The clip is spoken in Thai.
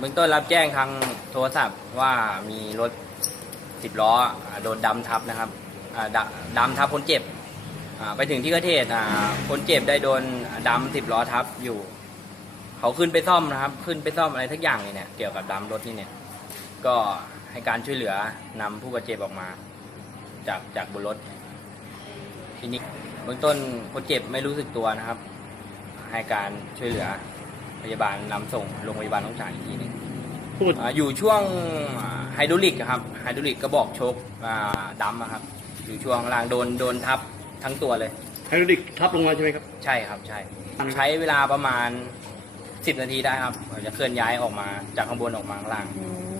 เบื้องต้นรับแจ้งทางโทรศัพท์ว่ามีรถสิบล้ออ่าโดนดำทับนะครับอ่าดดำทับคนเจ็บอ่าไปถึงที่เกิดเหตุอ่าคนเจ็บได้โดนดำสิบล้อทับอยู่ เขาขึ้นไปซ่อมนะครับ ขึ้นไปซ่อมอะไรทักอย่างเลยเนี่ยเกี่ยวกับดำรถนี่เนี่ย ก็ให้การช่วยเหลือนำผู้บาดเจ็บออกมา จากจากบนรถ ทีนี้เบื้องต้นคนเจ็บไม่รู้สึกตัวนะครับ ให้การช่วยเหลือพยาบาลนำส่งโรงพยาบาลต้องจ่ายอีกทีหนึง พูด อ่าอยู่ช่วงไฮดรอลิกอะครับไฮดรอลิกก็บอกโชคอ่าดำอะครับ อยู่ช่วงล่างโดนโดนทับทั้งตัวเลย ไฮดรอลิกทับลงมาใช่ไหมครับ ใช่ครับใช่ใช้เวลาประมาณสิบนาทีได้ครับเราจะเคลื่อนย้ายออกมาจากข้างบนออกมาข้างล่าง อืม